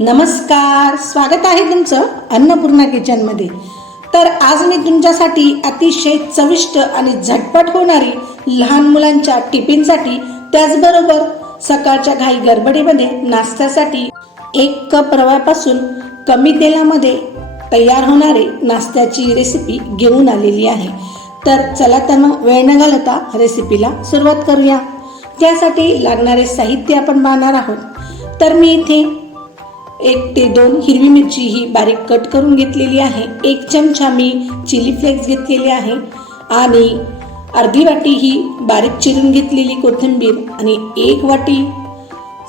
नमस्कार स्वागत आहे तुमचं अन्नपूर्णा किचनमध्ये तर आज मी तुमच्यासाठी अतिशय चविष्ट आणि झटपट होणारी लहान मुलांच्या टिफिनसाठी त्याचबरोबर सकाळच्या घाई गडबडीमध्ये नाश्त्यासाठी एक कप रव्यापासून कमी तेलामध्ये तयार होणारे नाश्त्याची रेसिपी घेऊन आलेली आहे. तर चला तर मग वेळ न घालवता रेसिपीला सुरुवात करूया. त्यासाठी लागणारे साहित्य आपण पाहणार आहोत. तर मी इथे एक ते दोन हिरवी मिरची ही बारीक कट करून घेतलेली आहे. एक चमचा मी चिली फ्लेक्स घेतलेली आहे आणि अर्धी वाटी ही बारीक चिरून घेतलेली कोथिंबीर आणि एक वाटी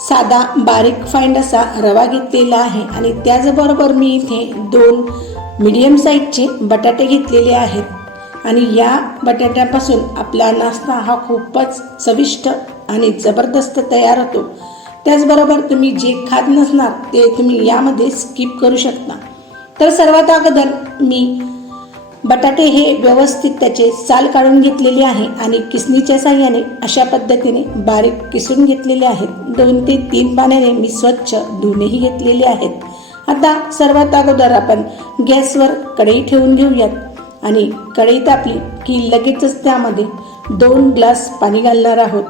साधा बारीक फाईंड असा रवा घेतलेला आहे. आणि त्याचबरोबर मी इथे दोन मीडियम साईजचे बटाटे घेतलेले आहेत. आणि या बटाट्यापासून आपला नाश्ता हा खूपच चविष्ट आणि जबरदस्त तयार होतो. त्याचबरोबर तुम्ही जे खात नसणार ते तुम्ही यामध्ये स्किप करू शकता. तर सर्वात अगोदर मी बटाटे हे व्यवस्थित त्याचे साल काढून घेतलेले आहे आणि किसणीच्या साह्याने अशा पद्धतीने बारीक किसून घेतलेले आहेत. दोन ते तीन पाण्याने मी स्वच्छ धुणेही घेतलेले आहेत. आता सर्वात अगोदर आपण गॅसवर कढई ठेवून घेऊयात आणि कढई तापली की लगेचच त्यामध्ये दोन ग्लास पाणी घालणार आहोत.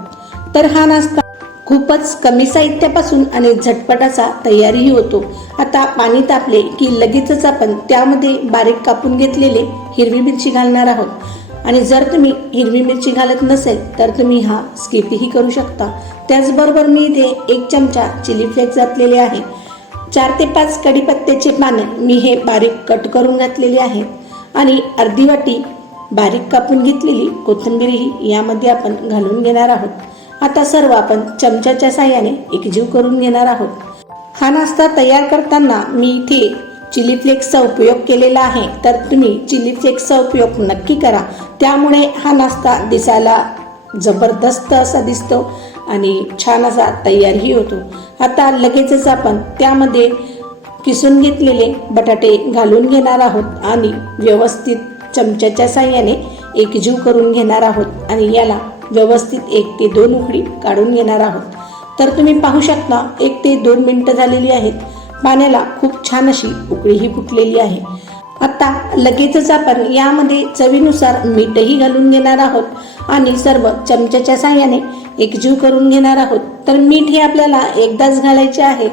तर हा नाश्ता खूपच कमी साहित्यापासून आणि झटपटाचा तयारीही होतो. आता पाणी तापले की लगेचच आपण त्यामध्ये बारीक कापून घेतलेले हिरवी मिरची घालणार आहोत. आणि जर तुम्ही हिरवी मिरची घालत नसेल तर तुम्ही हा स्किपही करू शकता. त्याचबरोबर मी इथे एक चमचा चिली फ्लेक्स घातलेले आहे. चार ते पाच कढीपत्त्याचे पाने मी हे बारीक कट करून घातलेले आहे. आणि अर्धी वाटी बारीक कापून घेतलेली कोथिंबीरही यामध्ये आपण घालून घेणार आहोत. आता सर्व आपण चमच्याच्या साह्याने एकजीव करून घेणार आहोत. हा नाश्ता तयार करताना मी इथे चिली फ्लेक्सचा उपयोग केलेला आहे. तर तुम्ही चिली फ्लेक्सचा उपयोग नक्की करा. त्यामुळे हा नाश्ता दिसायला जबरदस्त असा दिसतो आणि छान असा तयारही होतो. आता लगेचच आपण त्यामध्ये किसून घेतलेले बटाटे घालून घेणार आहोत आणि व्यवस्थित चमच्याच्या साह्याने एकजीव करून घेणार आहोत आणि याला व्यवस्थित एक ते दोन उकडी काढून घेणार आहोत. तर तुम्ही पाहू शकता एक ते दोन मिनटं झालेली आहेत. पाण्याला खूप छान अशी उकळीही फुटलेली आहे. आता लगेचच आपण यामध्ये चवीनुसार मीठही घालून घेणार आहोत आणि सर्व चमच्याच्या साह्याने एकजीव करून घेणार आहोत. तर मीठ हे आपल्याला एकदाच घालायचे आहे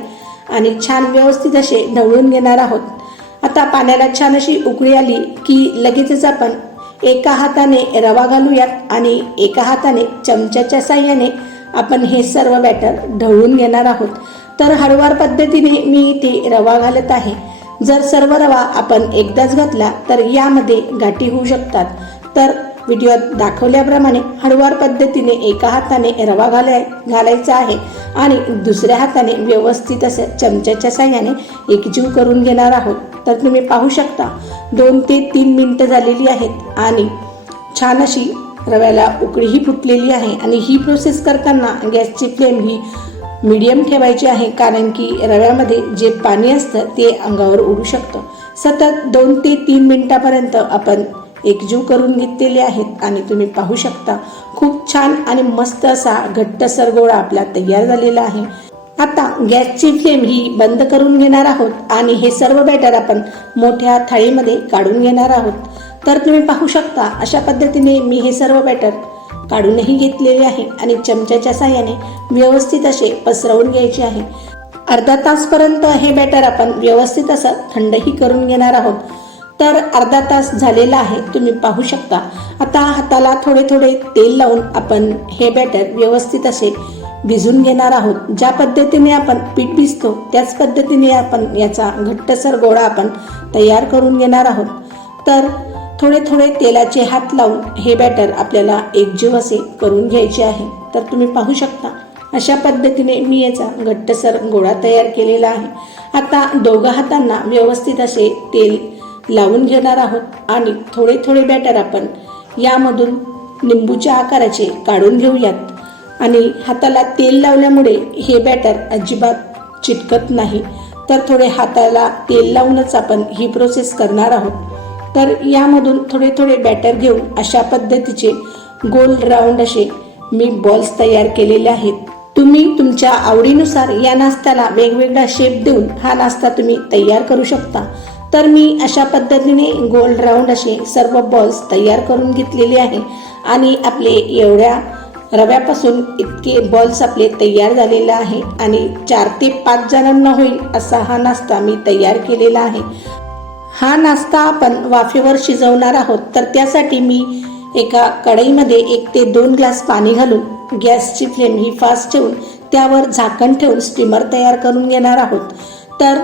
आणि छान व्यवस्थित असे ढवळून घेणार आहोत. आता पाण्याला छान अशी उकळी आली की लगेचच आपण एका हाताने रवा घालूयात आणि एका हाताने चमच्याच्या साह्याने आपण हे सर्व बॅटर ढवळून घेणार आहोत. तर हळूवार पद्धतीने मी इथे रवा घालत आहे. जर सर्व रवा आपण एकदाच घातला तर यामध्ये गाठी होऊ शकतात. तर व्हिडिओत दाखवल्याप्रमाणे हळूवार पद्धतीने एका हाताने रवा घालाय घालायचा आहे आणि दुसऱ्या हाताने व्यवस्थित असं चमच्याच्या साह्याने एकजीव करून घेणार आहोत. तर तुम्ही पाहू शकता दोन ते तीन मिनटं झालेली आहेत आणि छान अशी रव्याला उकळीही फुटलेली आहे आणि ही प्रोसेस करताना गॅसची फ्लेम ही मीडियम ठेवायची आहे कारण की रव्यामध्ये जे पाणी असतं ते अंगावर उडू शकतं. सतत दोन ते तीन मिनटापर्यंत आपण एकजीव करून घेतलेले आहेत आणि तुम्ही पाहू शकता खूप छान आणि मस्त असा घट्टसर गोळा आपला तयार झालेला आहे. आता गॅसची फ्लेम ही बंद करून घेणार आहोत आणि हे सर्व बॅटर आपण मोठ्या थाळीमध्ये काढून घेणार आहोत. तर तुम्ही पाहू शकता अशा पद्धतीने मी हे सर्व बॅटर काढूनही घेतलेले आहे आणि चमच्याच्या साह्याने व्यवस्थित असे पसरवून घ्यायचे आहे. अर्धा तासपर्यंत हे बॅटर आपण व्यवस्थित असं थंडही करून घेणार आहोत. तर अर्धा तास झालेला आहे तुम्ही पाहू शकता. आता हाताला थोडे थोडे तेल लावून आपण हे बॅटर व्यवस्थित असे भिजून घेणार आहोत. ज्या पद्धतीने आपण पीठ भिजतो त्याच पद्धतीने आपण याचा घट्टसर गोळा आपण तयार करून घेणार आहोत. तर थोडे थोडे तेलाचे हात लावून हे बॅटर आपल्याला एकजीव असे करून घ्यायचे आहे. तर तुम्ही पाहू शकता अशा पद्धतीने मी याचा घट्टसर गोळा तयार केलेला आहे. आता दोघा हातांना व्यवस्थित असे तेल लावून घेणार आहोत आणि थोडे थोडे बॅटर आपण यामधून लिंबूच्या आकाराचे काढून घेऊयात. आणि हाताला तेल लावल्यामुळे हे बॅटर अजिबात चिटकत नाही. तर थोडे हाताला तेल लावूनच आपण ही प्रोसेस करणार आहोत. तर यामधून थोडे थोडे बॅटर घेऊन अशा पद्धतीचे गोल राऊंड असे मी बॉल्स तयार केलेले आहेत. तुम्ही तुमच्या आवडीनुसार या नाश्त्याला वेगवेगळा शेप देऊन हा नाश्ता तुम्ही तयार करू शकता. तर मी अशा पद्धतीने गोल राऊंड असे सर्व बॉल्स तयार करून घेतलेले आहे. आणि आपले एवढ्या रव्यापासून इतके बॉल्स आपले तयार झालेले आहे आणि चार ते पाच जणांना होईल असा हा नाश्ता मी तयार केलेला आहे. हा नाश्ता आपण वाफेवर शिजवणार आहोत. तर त्यासाठी मी एका कढईमध्ये एक ते दोन ग्लास पाणी घालून गॅसची फ्लेम ही फास्ट ठेवून त्यावर झाकण ठेवून स्टीमर तयार करून घेणार आहोत. तर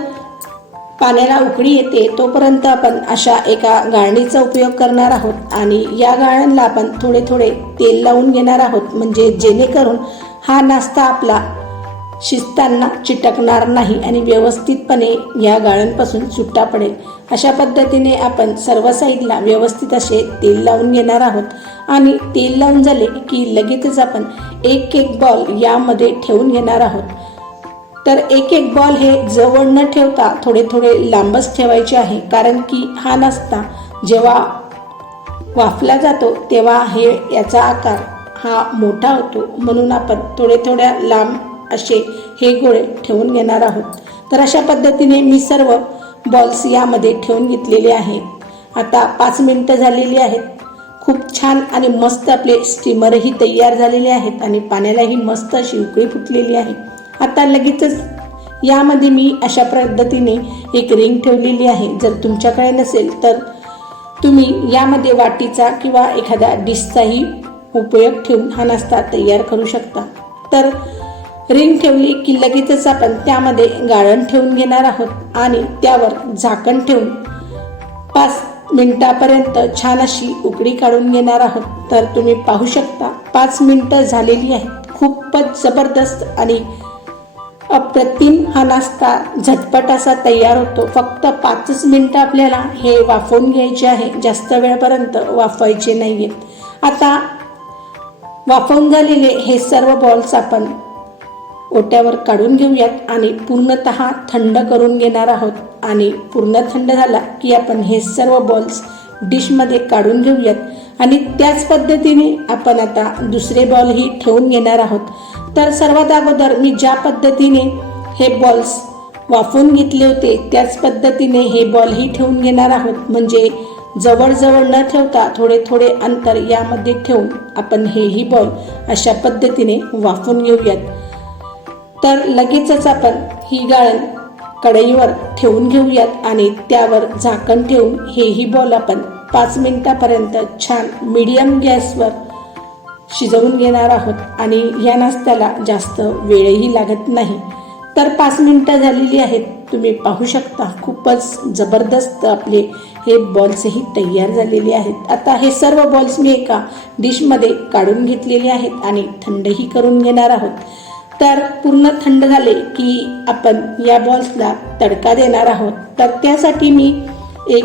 पाण्याला उकळी येते तोपर्यंत आपण अशा एका गाळणीचा उपयोग करणार आहोत. आणि या गाळणला आपण थोडे थोडे तेल लावून घेणार आहोत. म्हणजे जेणेकरून हा नाश्ता आपला शिजताना चिटकणार नाही आणि व्यवस्थितपणे या गाळणपासून सुट्टा पडेल. अशा पद्धतीने आपण सर्व साईडला व्यवस्थित असे तेल लावून घेणार आहोत. आणि तेल लावून झाले की लगेचच आपण एक एक बॉल यामध्ये ठेवून घेणार आहोत. तर एक एक बॉल हे जवळ न ठेवता थोडे थोडे लांबच ठेवायचे आहे. कारण की हा नाश्ता जेव्हा वाफला जातो तेव्हा हे याचा आकार हा मोठा होतो. म्हणून आपण थोडे थोड्या लांब असे हे गोळे ठेवून घेणार आहोत. तर अशा पद्धतीने मी सर्व बॉल्स यामध्ये ठेवून घेतलेले आहेत आता पाच मिनटं झालेली आहेत. खूप छान आणि मस्त आपले स्टीमरही तयार झालेले आहेत आणि पाण्यालाही मस्त अशी उकळी फुटलेली आहे. आता लगेचच यामध्ये मी अशा पद्धतीने एक रिंग ठेवलेली आहे. जर तुमच्याकडे नसेल तर तुम्ही यामध्ये वाटीचा किंवा एखाद्या डिशचाही उपयोग ठेवून हा नाश्ता तयार करू शकता. तर रिंग ठेवली की लगेचच आपण त्यामध्ये गाळण ठेवून घेणार आहोत आणि त्यावर झाकण ठेवून पाच मिनिटापर्यंत छान अशी उकडी काढून घेणार आहोत. तर तुम्ही पाहू शकता पाच मिनटं झालेली आहेत. खूपच जबरदस्त आणि अप्रतिम हा नाश्ता झटपट असा तयार होतो. फक्त पाचच मिनटं आपल्याला हे वाफवून घ्यायचे आहे. जास्त वेळपर्यंत वाफवायचे नाही आहेत आता वाफवून झालेले हे सर्व बॉल्स आपण ओट्यावर काढून घेऊयात आणि पूर्णत थंड करून घेणार आहोत. आणि पूर्ण थंड झाला की आपण हे सर्व बॉल्स डिशमध्ये काढून घेऊयात. आणि त्याच पद्धतीने आपण आता दुसरे बॉलही ठेवून घेणार आहोत. तर सर्वात अगोदर मी ज्या पद्धतीने हे बॉल्स वाफवून घेतले होते त्याच पद्धतीने हे बॉलही ठेवून घेणार आहोत. म्हणजे जवळजवळ न ठेवता थोडे थोडे अंतर यामध्ये ठेवून आपण हेही बॉल अशा पद्धतीने वाफवून घेऊयात. तर लगेचच आपण ही गाळण कढईवर ठेवून घेऊयात आणि त्यावर झाकण ठेवून हेही बॉल आपण पाच मिनिटापर्यंत छान मीडियम गॅसवर शिजवून घेणार आहोत आणि या नाश्त्याला जास्त वेळही लागत नाही. तर पाच मिनटं झालेली आहेत. तुम्ही पाहू शकता खूपच जबरदस्त आपले हे बॉल्सही तयार झालेले आहेत. आता हे सर्व बॉल्स मी एका डिशमध्ये काढून घेतलेले आहेत आणि थंडही करून घेणार आहोत. तर पूर्ण थंड झाले की आपण या बॉल्सला तडका देणार आहोत. तर त्यासाठी मी एक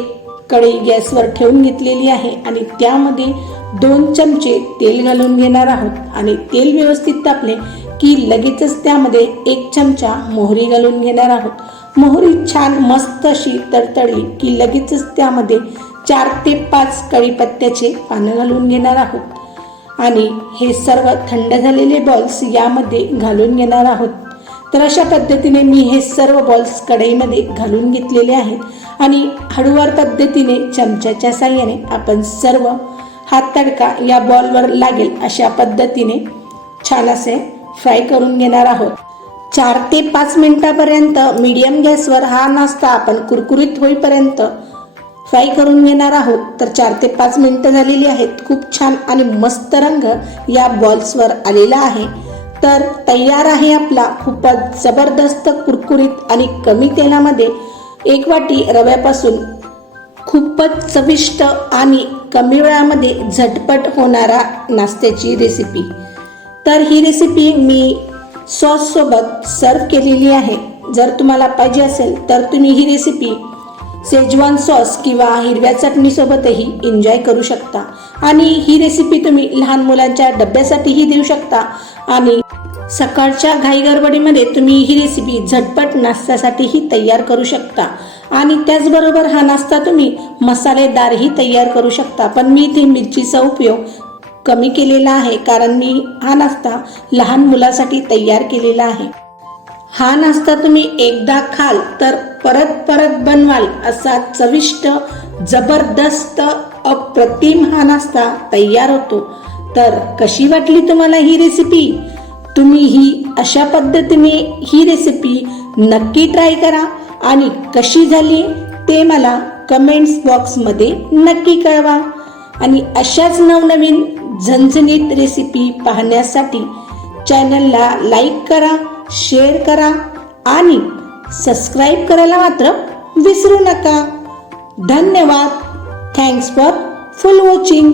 कढई गॅसवर ठेवून घेतलेली आहे आणि त्यामध्ये दोन चमचे तेल घालून घेणार आहोत आणि तेल व्यवस्थित तापले की लगेचच त्यामध्ये एक चमचा मोहरी घालून घेणार आहोत. मोहरी छान मस्त अशी तडतडली की लगेचच त्यामध्ये चार ते पाच कढीपत्त्याचे पानं घालून घेणार आहोत. आणि हे सर्व थंड झालेले बॉल्स यामध्ये घालून घेणार आहोत. तर अशा पद्धतीने मी हे सर्व बॉल्स कढईमध्ये घालून घेतलेले आहेत आणि हळूवार पद्धतीने चमच्याच्या साह्याने आपण सर्व हा तडका या बॉलवर लागेल अशा पद्धतीने छान असे फ्राय करून घेणार आहोत. चार ते पाच मिनिटापर्यंत मीडियम गॅसवर हा नाश्ता आपण कुरकुरीत होईपर्यंत फ्राय करून घेणार आहोत. तर चार ते पाच मिनिटं झालेली आहेत. खूप छान आणि मस्त रंग या बॉल्सवर आलेला आहे. तर तयार आहे आपला खूपच जबरदस्त कुरकुरीत आणि कमी तेलामध्ये एक वाटी रव्यापासून खूपच चविष्ट आणि कमी वेळामध्ये झटपट होणारा नाश्त्याची रेसिपी तर ही रेसिपी मी सॉससोबत सर्व केलेली आहे. जर तुम्हाला पाहिजे असेल तर तुम्ही ही रेसिपी सेजवान सॉस किंवा हिरव्या चटणीसोबतही एन्जॉय करू शकता. आणि ही रेसिपी तुम्ही लहान मुलांच्या डब्यासाठीही देऊ शकता आणि सकाळच्या घाई गडबडीमध्ये तुम्ही ही रेसिपी झटपट नाश्त्यासाठीही तयार करू शकता. आणि त्याचबरोबर हा नाश्ता तुम्ही मसालेदारही तयार करू शकता. पण मी इथे मिरचीचा उपयोग कमी केलेला आहे कारण मी हा नाश्ता लहान मुलासाठी तयार केलेला आहे. हा नाश्ता तुम्ही एकदा खाल तर परत परत बनवाल असा चविष्ट जबरदस्त अप्रतिम हा नाश्ता तयार होतो. तर कशी वाटली तुम्हाला ही रेसिपी तुम्ही ही अशा पद्धतीने ही रेसिपी नक्की ट्राय करा आणि कशी झाली ते मला कमेंट्स बॉक्समध्ये नक्की कळवा. आणि अशाच नवनवीन झणझणीत रेसिपी पाहण्यासाठी चॅनलला लाईक करा शेअर करा आणि सबस्क्राईब करायला मात्र विसरू नका. धन्यवाद. Thanks for full watching